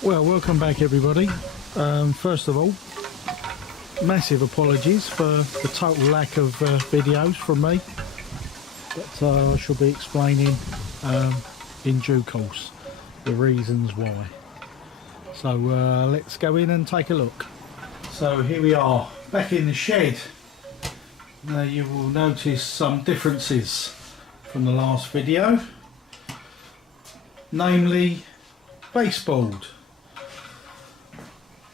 Well, welcome back everybody. First of all, massive apologies for the total lack of videos from me, but I shall be explaining in due course the reasons why. So let's go in and take a look. So here we are, back in the shed. Now you will notice some differences from the last video, namely baseboard.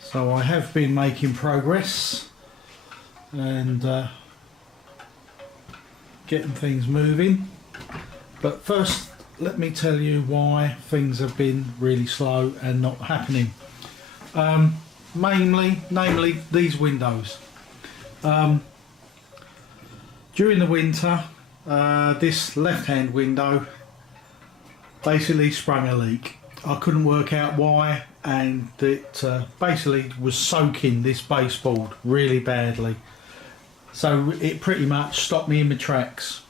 So I have been making progress and getting things moving, but first let me tell you why things have been really slow and not happening. Namely these windows. During the winter, this left-hand window basically sprung a leak. I couldn't work out why, and it basically was soaking this baseboard really badly. So it pretty much stopped me in my tracks.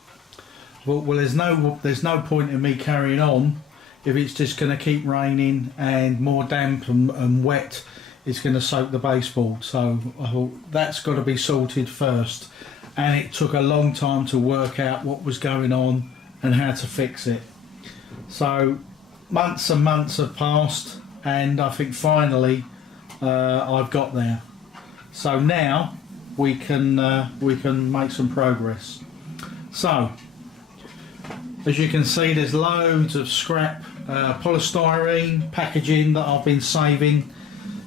Well, there's no point in me carrying on if it's just going to keep raining and more damp and wet. It's going to soak the baseboard. So I thought that's got to be sorted first, and it took a long time to work out what was going on and how to fix it. So months and months have passed, and I think finally I've got there. So now we can make some progress. So as you can see, there's loads of scrap polystyrene packaging that I've been saving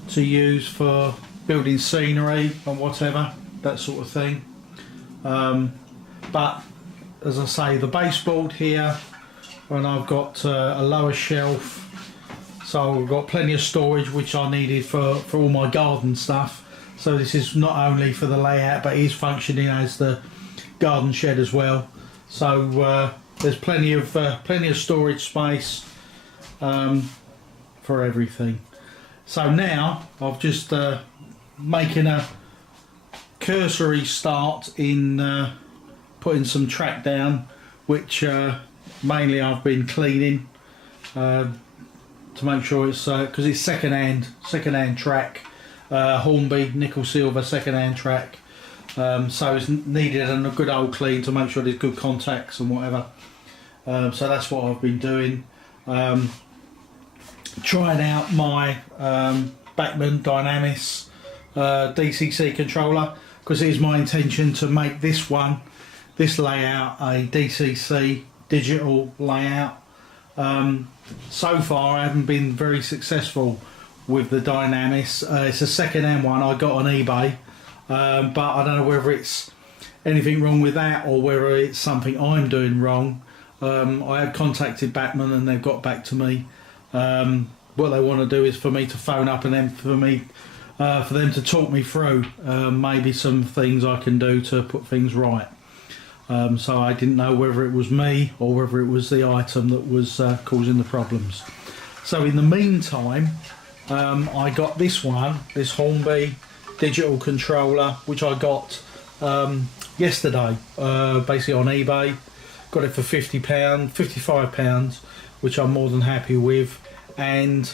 to use for building scenery and whatever, that sort of thing. But as I say, the baseboard here, and I've got a lower shelf, so I've got plenty of storage which I needed for all my garden stuff. So this is not only for the layout, but it is functioning as the garden shed as well. So there's plenty of storage space for everything. So now I've just making a cursory start in putting some track down, which mainly I've been cleaning to make sure it's because it's second-hand track, Hornby nickel silver second-hand track, so it's needed a good old clean to make sure there's good contacts and whatever. So that's what I've been doing. Trying out my Bachmann Dynamis DCC controller, because it is my intention to make this layout a DCC digital layout. So far I haven't been very successful with the Dynamis. It's a second-hand one I got on eBay, but I don't know whether it's anything wrong with that or whether it's something I'm doing wrong. I have contacted Bachmann and they've got back to me. What they want to do is for me to phone up and then for them to talk me through maybe some things I can do to put things right. So I didn't know whether it was me or whether it was the item that was causing the problems. So in the meantime, I got this Hornby digital controller, which I got yesterday, basically on eBay. Got it for £50, £55, which I'm more than happy with, and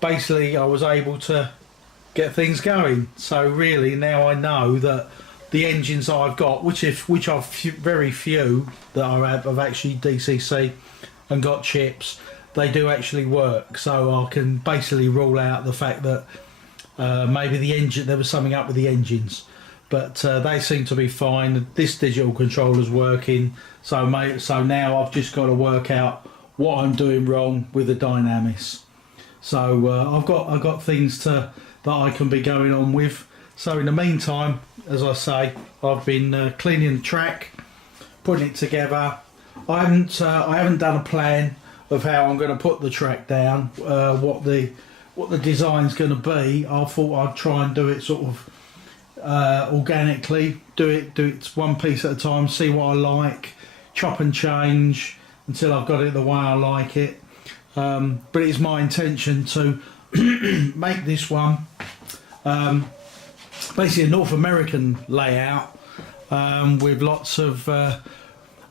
basically I was able to get things going. So really now I know that the engines I've got, which are very few that I have actually DCC and got chips, they do actually work. So I can basically rule out the fact that maybe there was something up with the engines, but they seem to be fine. This digital controller's working, so now I've just got to work out what I'm doing wrong with the Dynamis. So I've got things that I can be going on with. So in the meantime, as I say, I've been cleaning the track, putting it together. I haven't done a plan of how I'm going to put the track down, what the design's going to be. I thought I'd try and do it sort of organically, do it one piece at a time, see what I like, chop and change until I've got it the way I like it. But it's my intention to make this one basically a North American layout with lots of I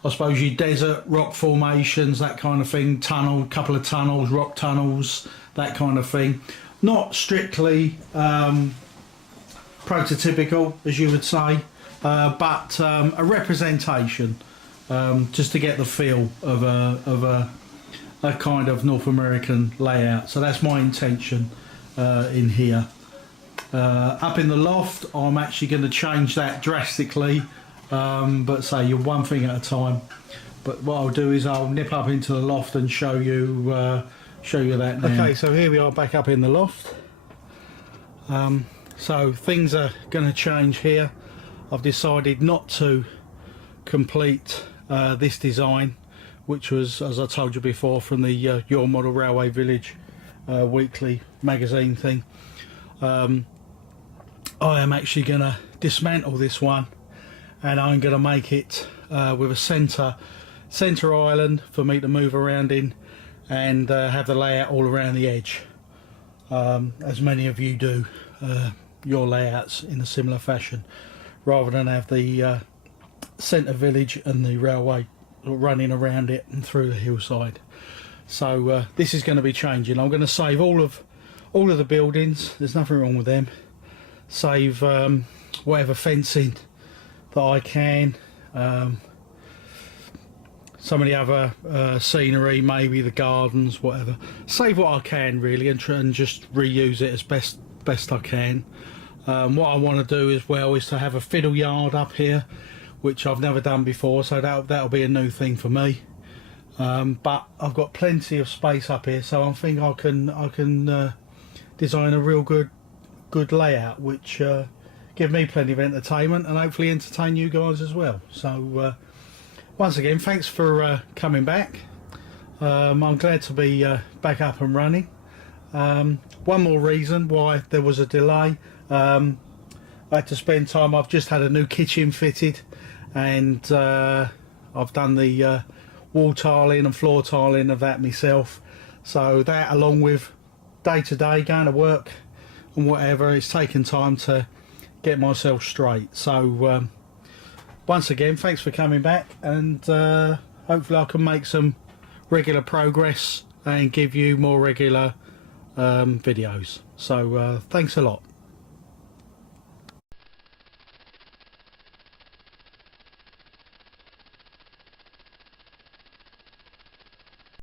suppose your desert rock formations, that kind of thing, couple of tunnels, rock tunnels, that kind of thing. Not strictly prototypical, as you would say, but a representation, just to get the feel of a kind of North American layout. So that's my intention in here. Up in the loft, I'm actually going to change that drastically, but say you're one thing at a time. But what I'll do is I'll nip up into the loft and show you that now. Okay, so here we are back up in the loft. So things are going to change here. I've decided not to complete this design, which was, as I told you before, from the Your Model Railway Village weekly magazine thing. I am actually going to dismantle this one, and I'm going to make it with a centre island for me to move around in, and have the layout all around the edge, as many of you do your layouts in a similar fashion, rather than have the centre village and the railway running around it and through the hillside. So this is going to be changing. I'm going to save all of the buildings. There's nothing wrong with them. Save whatever fencing that I can. Some of the other scenery, maybe the gardens, whatever. Save what I can really, and try and just reuse it as best I can. What I want to do as well is to have a fiddle yard up here, which I've never done before, so that'll be a new thing for me. But I've got plenty of space up here, so I think I can design a real good layout, which give me plenty of entertainment and hopefully entertain you guys as well. So once again, thanks for coming back. I'm glad to be back up and running. One more reason why there was a delay, I had to spend time. I've just had a new kitchen fitted, and I've done the wall tiling and floor tiling of that myself. So that, along with day to day going to work and whatever, it's taken time to get myself straight. So once again, thanks for coming back, and hopefully I can make some regular progress and give you more regular videos. So thanks a lot.